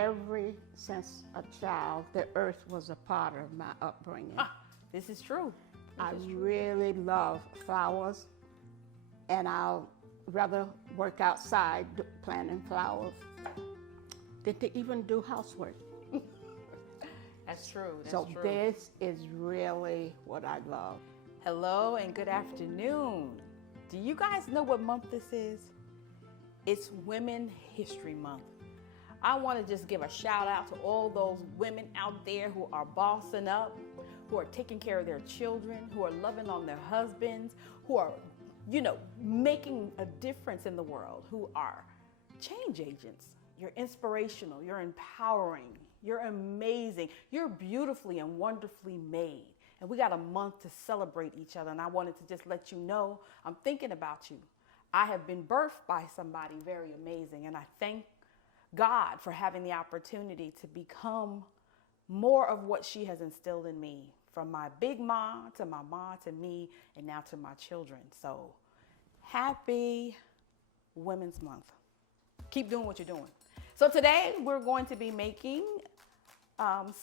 Every since a child, the earth was a part of my upbringing. This is true. I really love flowers, and I'll rather work outside planting flowers than to even do housework. That's true. That's So true. this is really what I love. Hello and good afternoon. Do you guys know what month this is? It's Women History Month. I want to just give a shout out to all those women out there who are bossing up, who are taking care of their children, who are loving on their husbands, who are, making a difference in the world, who are change agents. You're inspirational, you're empowering, you're amazing, you're beautifully and wonderfully made. And we got a month to celebrate each other. And I wanted to just let you know I'm thinking about you. I have been birthed by somebody very amazing. And I thank God for having the opportunity to become more of what she has instilled in me, from my big mom to my mom to me and now to my children. So happy Women's Month. Keep doing what you're doing. So today we're going to be making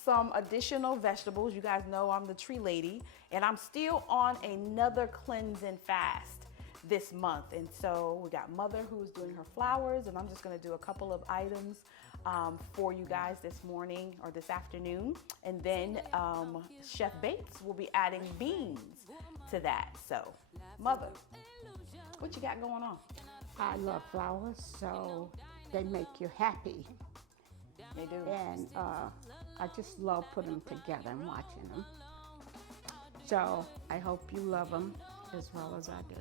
some additional vegetables. You guys know I'm the tree lady, and I'm still on another cleansing fast this month. And so we got Mother who's doing her flowers, and I'm just going to do a couple of items for you guys this morning or this afternoon. And then Chef Bates will be adding beans to that. So Mother, what you got going on? I love flowers, so they make you happy. They do. And I just love putting them together and watching them. So I hope you love them as well as I do.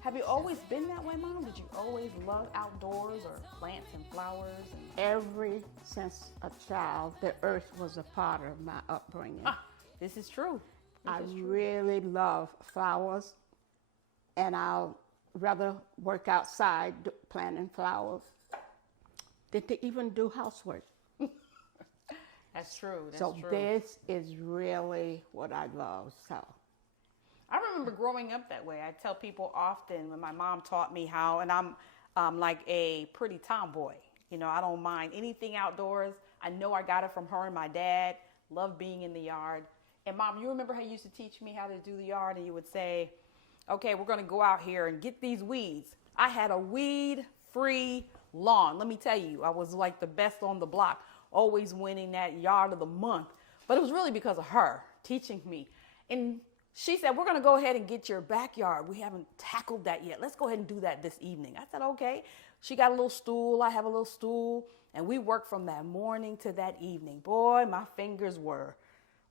Have you always been that way, Mom? Did you always love outdoors or plants and flowers? Every since a child, the earth was a part of my upbringing. This is true. I really love flowers, and I'll rather work outside planting flowers than to even do housework. That's true. That's So true. this is really what I love. So I remember growing up that way. I tell people often when my mom taught me how, and I'm like a pretty tomboy. I don't mind anything outdoors. I know I got it from her and my dad. Love being in the yard. And Mom, you remember how you used to teach me how to do the yard, and you would say, okay, we're going to go out here and get these weeds. I had a weed-free lawn. Let me tell you, I was like the best on the block, always winning that yard of the month. But it was really because of her teaching me. And she said, we're going to go ahead and get your backyard. We haven't tackled that yet. Let's go ahead and do that this evening. I said, okay. She got a little stool. I have a little stool. And we worked from that morning to that evening. Boy, my fingers were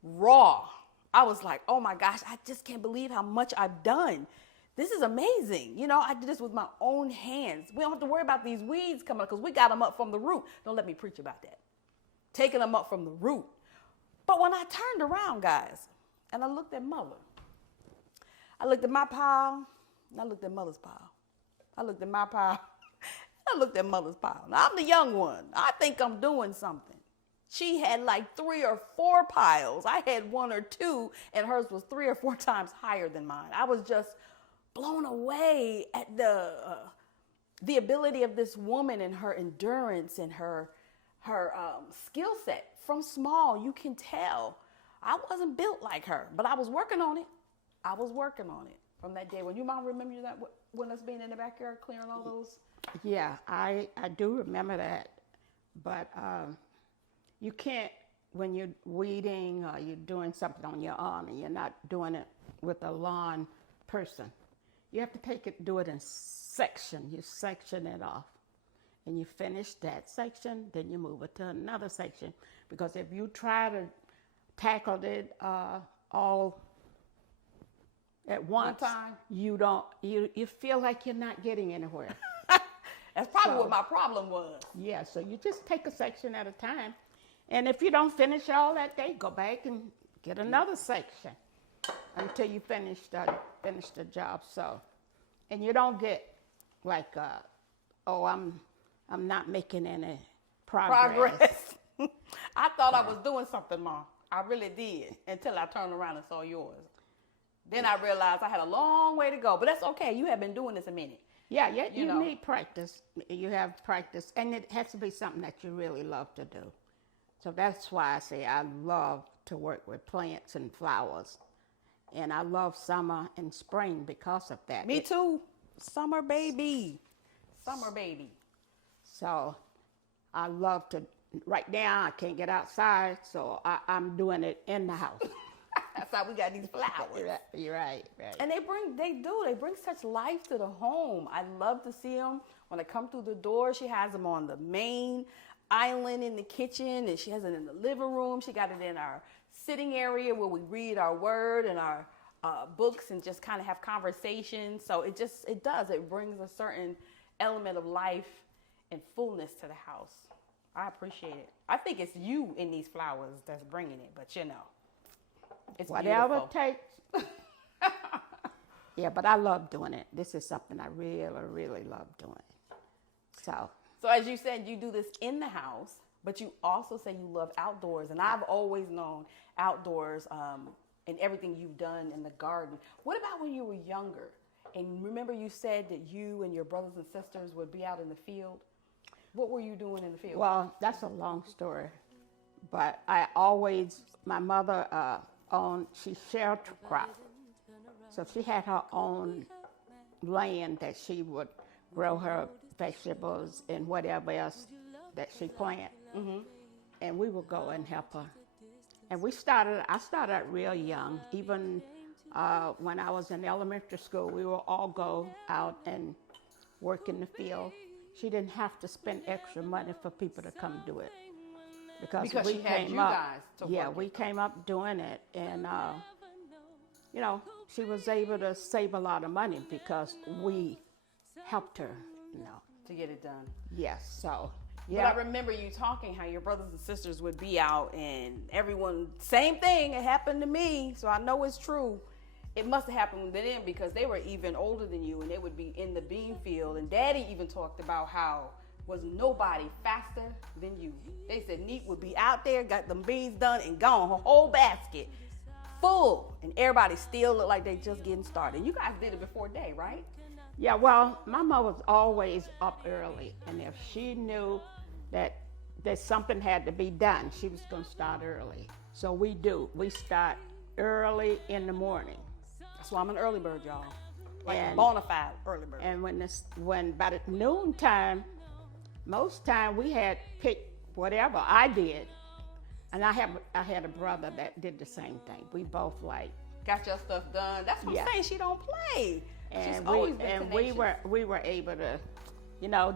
raw. I was like, oh my gosh, I just can't believe how much I've done. This is amazing. I did this with my own hands. We don't have to worry about these weeds coming up because we got them up from the root. Don't let me preach about that. Taking them up from the root. But when I turned around, guys, and I looked at Mother, I looked at my pile, and I looked at Mother's pile. I looked at my pile, I looked at Mother's pile. Now, I'm the young one. I think I'm doing something. She had like 3 or 4 piles. I had 1 or 2, and hers was 3 or 4 times higher than mine. I was just blown away at the ability of this woman and her endurance and her skill set. From small, you can tell. I wasn't built like her, but I was working on it. I was working on it from that day. When you, Mom, remember that when us being in the backyard clearing all those? yeah, I do remember that. But you can't, when you're weeding or you're doing something on your own and you're not doing it with a lawn person, you have to do it in section. You section it off. And you finish that section, then you move it to another section. Because if you try to tackle it all at once, time, you feel like you're not getting anywhere. That's probably what my problem was. Yeah, so you just take a section at a time. And if you don't finish all that day, go back and get another section until you finish the job. So, and you don't get like, oh, I'm not making any progress. I thought I was doing something, Mom. I really did, until I turned around and saw yours. Then I realized I had a long way to go, but that's okay. You have been doing this a minute. Yeah, yeah, You you know. need practice. You have practice, and it has to be something that you really love to do. So that's why I say I love to work with plants and flowers. And I love summer and spring because of that. Me too. Summer baby. Summer baby. So I love to, right now I can't get outside, so I'm doing it in the house. That's how we got these flowers. You're right. And they bring such life to the home. I love to see them. When I come through the door, she has them on the main island in the kitchen, and she has it in the living room. She got it in our sitting area where we read our word and our books and just kind of have conversations. So it brings a certain element of life and fullness to the house. I appreciate it. I think it's you in these flowers that's bringing it, but it's whatever beautiful. it takes. Yeah, but I love doing it. This is something I really, really love doing. So as you said, you do this in the house, but you also say you love outdoors. And I've always known outdoors and everything you've done in the garden. What about when you were younger? And remember you said that you and your brothers and sisters would be out in the field. What were you doing in the field? Well, that's a long story. But my mother she sharecropped. So she had her own land that she would grow her vegetables and whatever else that she planted. Mm-hmm. And we would go and help her. And I started out real young. Even when I was in elementary school, we would all go out and work in the field. She didn't have to spend extra money for people to come do it. Because she had you guys to work we came up doing it. And, she was able to save a lot of money because we helped her, to get it done. Yes, so, yeah. But I remember you talking how your brothers and sisters would be out and everyone, same thing, it happened to me, so I know it's true. It must have happened to them because they were even older than you and they would be in the bean field. And Daddy even talked about how was nobody faster than you. They said Neat would be out there, got them beans done and gone, her whole basket full. And everybody still looked like they just getting started. You guys did it before day, right? Yeah, well, my mother was always up early. And if she knew that something had to be done, she was going to start early. So we do. We start early in the morning. That's why I'm an early bird, y'all. Like a bona fide early bird. And when by the noon time, most time we had picked whatever I did. And I had a brother that did the same thing. We both got your stuff done. That's what I'm saying. She don't play. And we were able to,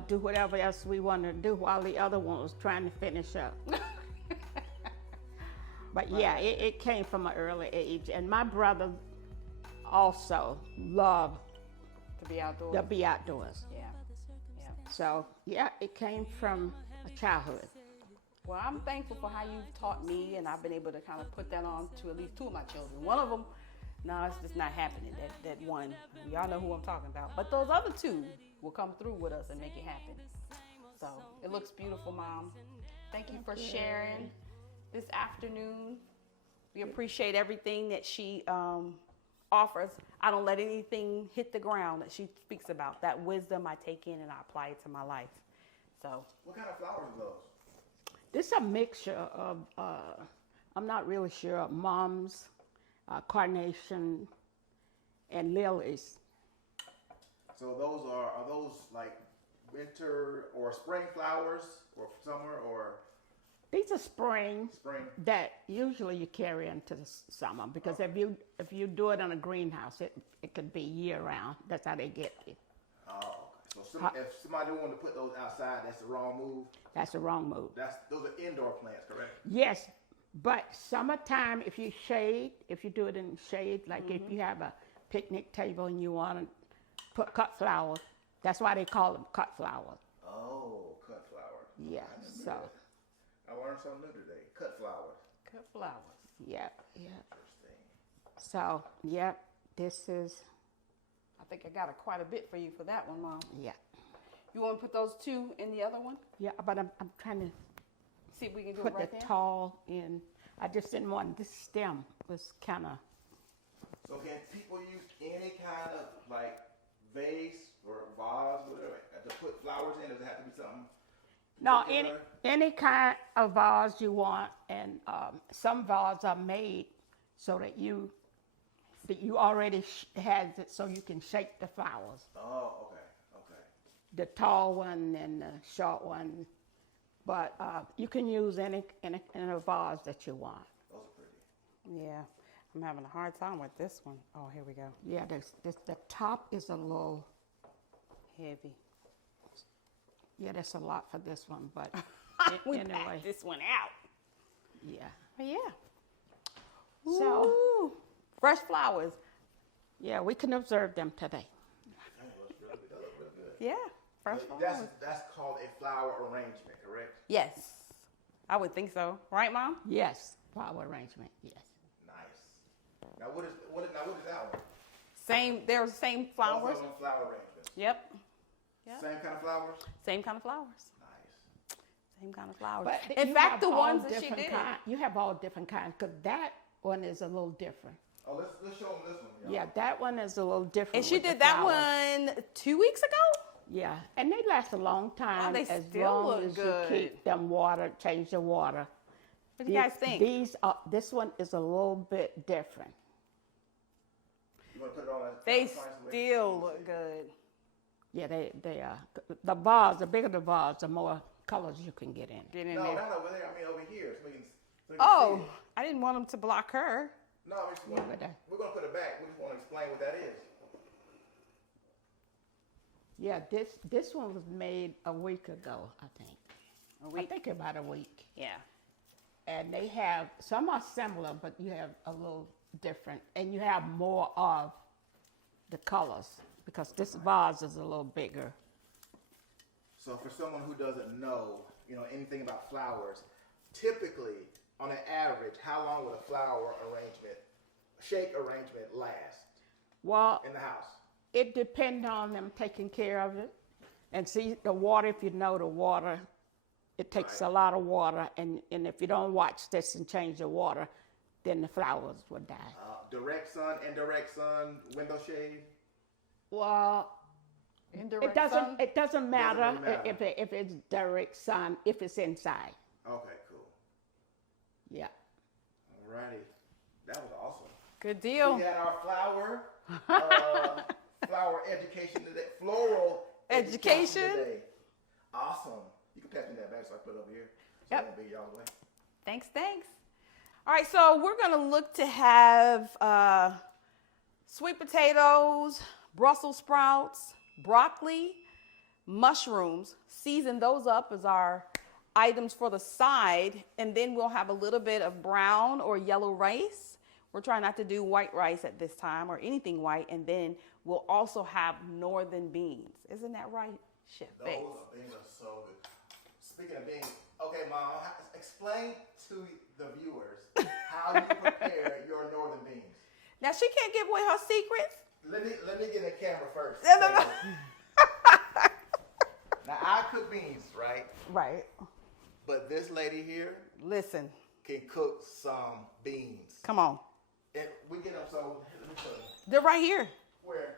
do whatever else we wanted to do while the other one was trying to finish up. But yeah, it came from an early age. And my brother also loved to be outdoors. Yeah. So yeah, it came from a childhood. Well, I'm thankful for how you've taught me, and I've been able to kind of put that on to at least two of my children. One of them, no, it's just not happening. That one, y'all know who I'm talking about. But those other two will come through with us and make it happen. So it looks beautiful, Mom. Thank you for sharing this afternoon. We appreciate everything that she offers. I don't let anything hit the ground that she speaks about. That wisdom I take in and I apply it to my life. So, what kind of flowers are those? This is a mixture of, I'm not really sure, mums, carnation, and lilies. So are those like winter or spring flowers or summer or? These are spring. Spring. That usually you carry into the summer because if you do it in a greenhouse, it could be year round. That's how they get you. Oh, okay. So if somebody wanted to put those outside, that's the wrong move? That's the wrong move. Those are indoor plants, correct? Yes, but summertime, if you do it in shade, like if you have a picnic table and you want to put cut flowers, that's why they call them cut flowers. Oh, cut flowers. Yeah, so. I learned something new today. Cut flowers. Cut flowers. Yeah. Interesting. So, yeah, this is. I think I got quite a bit for you for that one, Mom. Yeah. You want to put those two in the other one? Yeah, but I'm trying to see if we can do put it right the there. tall in. I just didn't want this stem was kind of. So can people use any kind of like vase, or vase, whatever, to put flowers in? Does it have to be something? No, particular? any kind of vase you want, and some vases are made so that you already has it, so you can shape the flowers. Oh, okay. The tall one and the short one, but you can use any in a vase that you want. Those are pretty. Yeah, I'm having a hard time with this one. Oh, here we go. Yeah, the top is a little. Heavy. Yeah, that's a lot for this one, but We anyway, packed this one out. yeah. But yeah. So Ooh, fresh flowers. yeah, we can observe them today. That looks really good. That looks real good. Yeah, fresh flowers. That's called a flower arrangement, correct? Yes, I would think so. Right, Mom? Yes, flower arrangement. Yes. Nice. Now what is that one? Same. They're the same Both flowers. of them flower arrangements. Yep. Yep. Same kind of flowers. Same kind of flowers. Nice. Same kind of flowers. But In you fact, have the all ones that she different did. you have all different kinds, because that one is a little different. Oh, let's show them this one. Y'all. Yeah, that one is a little different. And she with the did that flowers. one 2 weeks ago. Yeah, and they last a long time they as still long look as good. you keep them change the water. What do you guys think? This one is a little bit different. You want to put it on? They still look good. Yeah, they are. The vase, the bigger the vase, the more colors you can get in. Get in No, there. not over there. I mean over here, so we can see Oh, it. I didn't want them to block her. No, we're gonna put it back. We just want to explain what that is. Yeah, this one was made a week ago, I think. I think about a week. Yeah. And they have, some are similar, but you have a little different. And you have more of the colors, because this vase is a little bigger. So for someone who doesn't know, anything about flowers, typically, on an average, how long would a flower shake arrangement last Well, in the house? it depends on them taking care of it. And see, the water, if you know the water, it takes Right. a lot of water. And if you don't watch this and change the water, then the flowers will die. Direct sun, indirect sun, window shade. Well, Indirect it doesn't matter, Doesn't matter. if it's direct sun, if it's inside. Okay, cool. Yeah. Alrighty, that was awesome. Good deal. We had our flower education today, floral Education. today. Awesome. You can pass me that back so I put it over here. So Yep. it won't be y'all's way. Thanks. All right, so we're going to look to have sweet potatoes, Brussels sprouts, broccoli, mushrooms. Season those up as our items for the side, and then we'll have a little bit of brown or yellow rice. We're trying not to do white rice at this time or anything white, and then we'll also have northern beans. Isn't that right, Chef Those Bates? beans are so good. Speaking of beans, okay, Mom, explain to the viewers how you prepare your northern beans. Now, she can't give away her secrets. Let me get in the camera first. No. Now I cook beans, right? Right. But this lady here Listen, can cook some beans. come on. And we get them, so let me show you. They're right here. Where?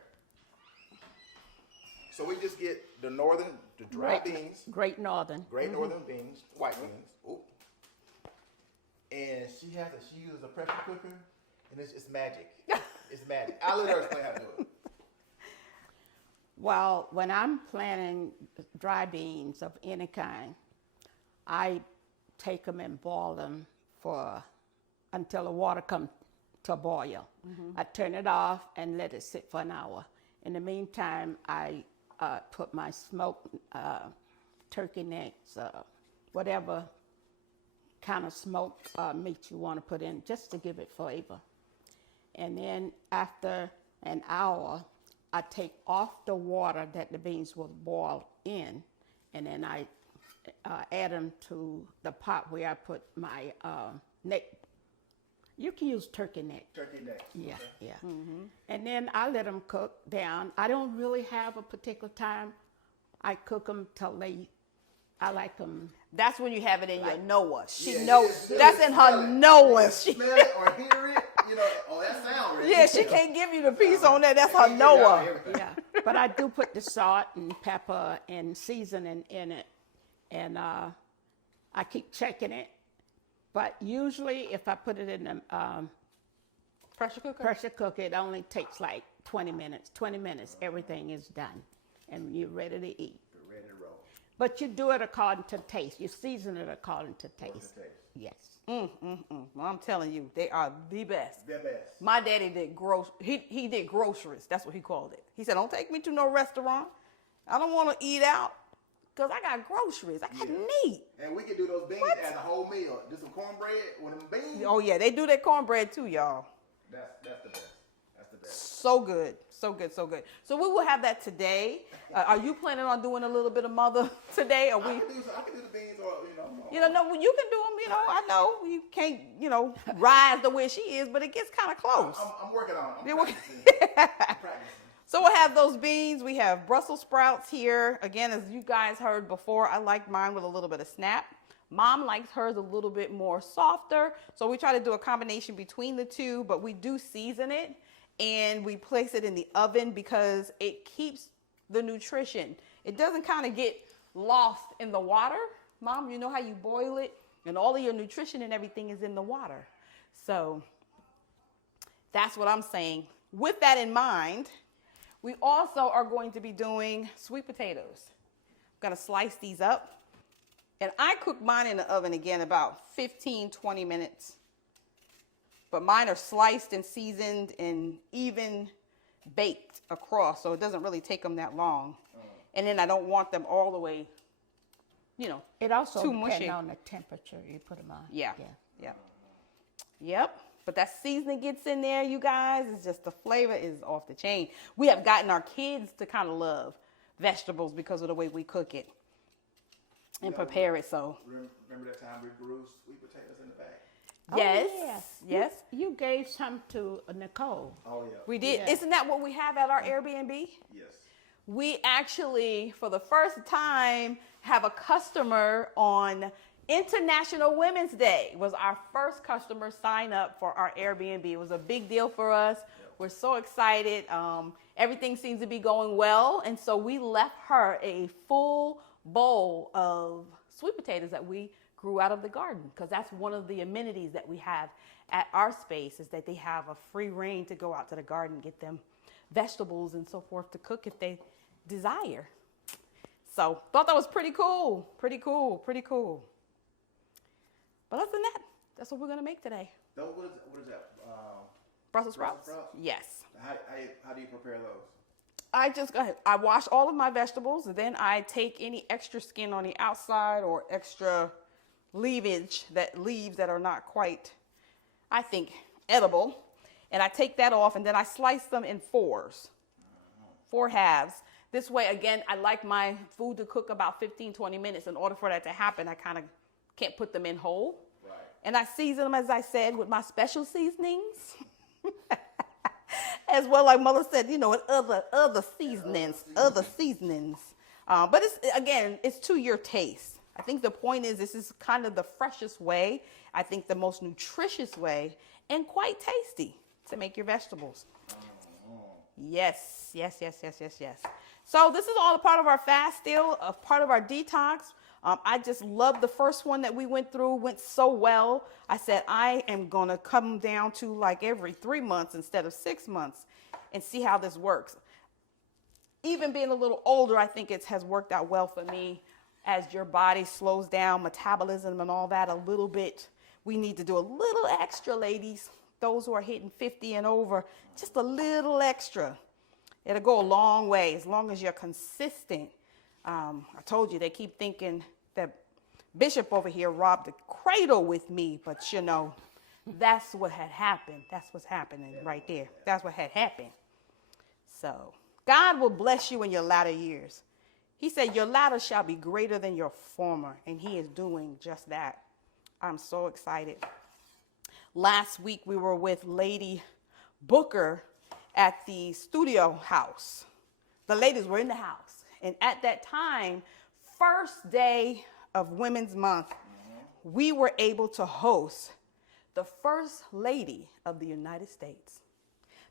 So we just get the dry beans, Great Northern. great northern beans, white beans. Ooh. And she uses a pressure cooker, and it's magic. It's magic. I'll let her explain how to do it. Well, when I'm planting dry beans of any kind, I take them and boil them until the water comes to a boil. I turn it off and let it sit for an hour. In the meantime, I put my smoked turkey necks, whatever kind of smoked meat you want to put in, just to give it flavor. And then after an hour, I take off the water that the beans will boil in, and then I add them to the pot where I put my neck. You can use turkey neck. Turkey neck. Yeah, Okay. yeah. And then I let them cook down. I don't really have a particular time. I cook them till I like them. That's when you have it in your Noah. She Yeah, knows. yeah, That's yeah, in smell her it. Noah. Yeah, She, smell it or hear it, oh, that sound right. yeah, she can't give you the piece on that. That's her Can't give y'all Noah. everything. Yeah, But I do put the salt and pepper and seasoning in it, and I keep checking it. But usually, if I put it in the pressure cooker, it only takes like 20 minutes. 20 minutes, everything is done, and you're ready to eat. You're ready to roll. But you do it according to taste. You season it according to taste. Yes. Well, I'm telling you, they are the best. The best. My daddy did he did groceries. That's what he called it. He said, "Don't take me to no restaurant. I don't want to eat out because I got groceries. I got meat." And we can do those beans as a whole meal. Do some cornbread with them beans. Oh yeah, they do that cornbread too, y'all. That's the best. That's the best. So good, so good, so good. So we will have that today. Are you planning on doing a little bit of mother today? Or I can do the beans, or no, you can do them. I know you can't, rise the way she is, but it gets kind of close. I'm working on it. You're working. I'm practicing. So we'll have those beans. We have Brussels sprouts here. Again, as you guys heard before, I like mine with a little bit of snap. Mom likes hers a little bit more softer. So we try to do a combination between the two, but we do season it and we place it in the oven because it keeps the nutrition. It doesn't kind of get lost in the water. Mom, you know how you boil it and all of your nutrition and everything is in the water. So that's what I'm saying. With that in mind, we also are going to be doing sweet potatoes. I'm going to slice these up. And I cook mine in the oven again about 15, 20 minutes. But mine are sliced and seasoned and even baked across, so it doesn't really take them that long. And then I don't want them all the way, It also too depends mushy. on the temperature you put them on. Yeah. Yep. But that seasoning gets in there, you guys. It's just the flavor is off the chain. We have gotten our kids to kind of love vegetables because of the way we cook it and prepare it. So Remember that time we grew sweet potatoes in the bag? yes, You gave some to Nicole. Oh yeah. we did. Yeah. Isn't that what we have at our Airbnb? Yes. We actually, for the first time, have a customer on International Women's Day. Was our first customer sign up for our Airbnb. It was a big deal for us. We're so excited. Everything seems to be going well. And so we left her a full bowl of sweet potatoes that we grew out of the garden, because that's one of the amenities that we have at our space, is that they have a free reign to go out to the garden, get them vegetables and so forth to cook if they desire. So thought that was pretty cool. But other than that, that's what we're going to make today. What is that? Brussels sprouts? Brussels sprouts? Yes. How do you prepare those? I wash all of my vegetables, and then I take any extra skin on the outside or extra leaves that are not quite, I think, edible. And I take that off, and then I slice them in four halves. This way, again, I like my food to cook about 15, 20 minutes. In order for that to happen, I kind of can't put them in whole. Right. And I season them, as I said, with my special seasonings. As well, like Mother said, and other seasonings. But it's to your taste. I think the point is, this is kind of the freshest way. I think the most nutritious way, and quite tasty to make your vegetables. Yes. So this is all a part of our fast still, a part of our detox. I just love the first one that we went through, went so well. I said, I am going to come down to like every 3 months instead of 6 months and see how this works. Even being a little older, I think it has worked out well for me. As your body slows down, metabolism and all that a little bit, we need to do a little extra, ladies. Those who are hitting 50 and over, just a little extra. It'll go a long way as long as you're consistent. I told you, they keep thinking that Bishop over here robbed the cradle with me, but that's what had happened. That's what's happening right there. That's what had happened. So God will bless you in your latter years. He said, your latter shall be greater than your former, and he is doing just that. I'm so excited. Last week, we were with Lady Booker at the studio house. The ladies were in the house. And at that time, first day of Women's Month, we were able to host the First Lady of the United States.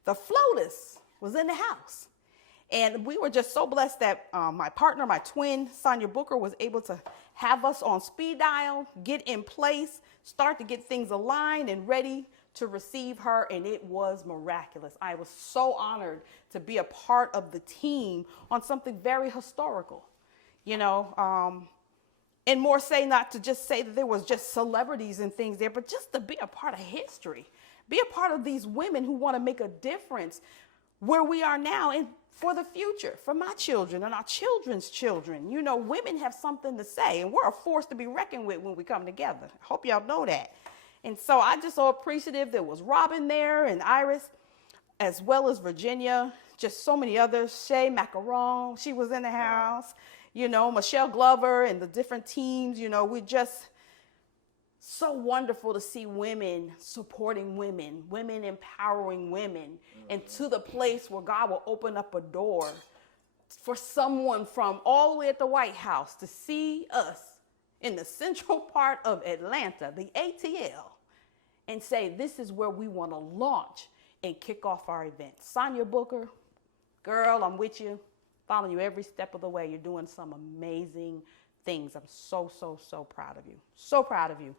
The FLOTUS was in the house. And we were just so blessed that my partner, my twin, Sonia Booker, was able to have us on speed dial, get in place, start to get things aligned and ready to receive her. And it was miraculous. I was so honored to be a part of the team on something very historical, and more say not to just say that there was just celebrities and things there, but just to be a part of history, be a part of these women who want to make a difference where we are now and for the future, for my children and our children's children. Women have something to say, and we're a force to be reckoned with when we come together. I hope y'all know that. And so I just so appreciative. There was Robin there and Iris, as well as Virginia, just so many others. Shay Macaron, she was in the house. Michelle Glover and the different teams. We just so wonderful to see women supporting women, women empowering women, and to the place where God will open up a door for someone from all the way at the White House to see us in the central part of Atlanta, the ATL, and say, this is where we want to launch and kick off our event. Sonia Booker, girl, I'm with you, following you every step of the way. You're doing some amazing things. I'm so, so, so proud of you. So proud of you.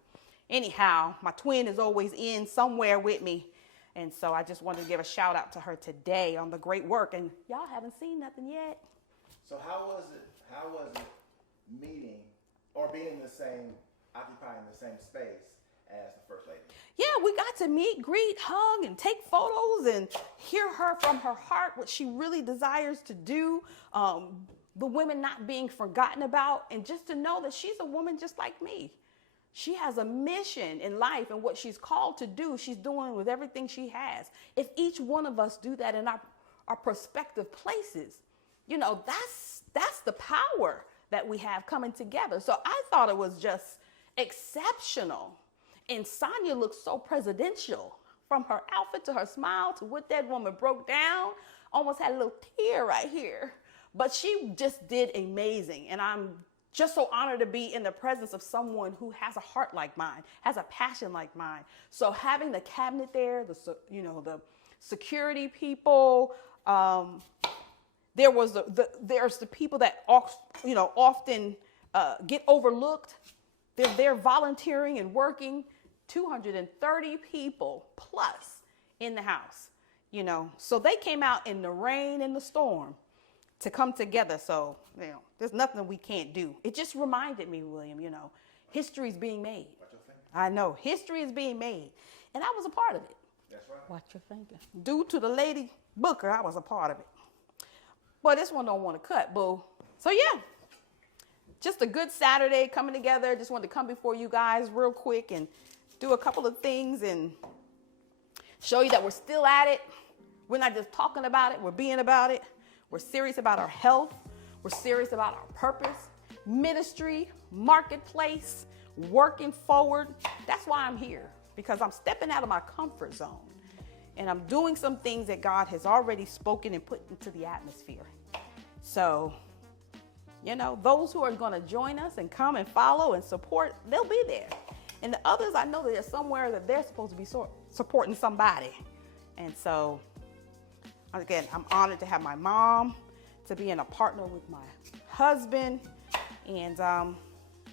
Anyhow, my twin is always in somewhere with me. And so I just wanted to give a shout out to her today on the great work. And y'all haven't seen nothing yet. So how was it meeting or being in the same, occupying the same space as the First Lady? Yeah, we got to meet, greet, hug, and take photos and hear her from her heart, what she really desires to do. The women not being forgotten about, and just to know that she's a woman just like me. She has a mission in life, and what she's called to do, she's doing with everything she has. If each one of us do that in our prospective places, that's the power that we have coming together. So I thought it was just exceptional. And Sonia looked so presidential, from her outfit to her smile to what that woman broke down. Almost had a little tear right here. But she just did amazing. And I'm just so honored to be in the presence of someone who has a heart like mine, has a passion like mine. So having the cabinet there, the security people, there's the people that often get overlooked. They're there volunteering and working. 230 people plus in the house, So they came out in the rain and the storm to come together. So, there's nothing we can't do. It just reminded me, William, history is being made. Watch your finger. I know. History is being made. And I was a part of it. That's right. Watch your finger. Due to the lady Booker, I was a part of it. But this one don't want to cut, boo. So, yeah. Just a good Saturday coming together. Just wanted to come before you guys real quick and do a couple of things and show you that we're still at it. We're not just talking about it. We're being about it. We're serious about our health. We're serious about our purpose, ministry, marketplace, working forward. That's why I'm here, because I'm stepping out of my comfort zone and I'm doing some things that God has already spoken and put into the atmosphere. So, those who are going to join us and come and follow and support, they'll be there. And the others, I know that there's somewhere that they're supposed to be supporting somebody. And so, again, I'm honored to have my mom, to be in a partner with my husband, and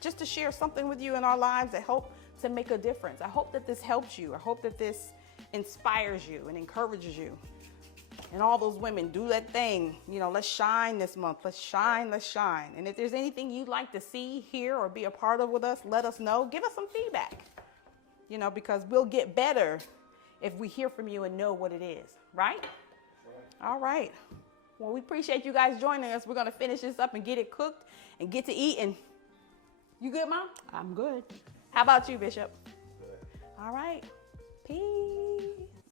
just to share something with you in our lives that hope to make a difference. I hope that this helps you. I hope that this inspires you and encourages you. And all those women, do that thing. Let's shine this month. Let's shine, let's shine. And if there's anything you'd like to see, hear, or be a part of with us, let us know. Give us some feedback, because we'll get better if we hear from you and know what it is, right? All right. Well, we appreciate you guys joining us. We're going to finish this up and get it cooked and get to eating. You good, Mom? I'm good. How about you, Bishop? Good. All right. Peace.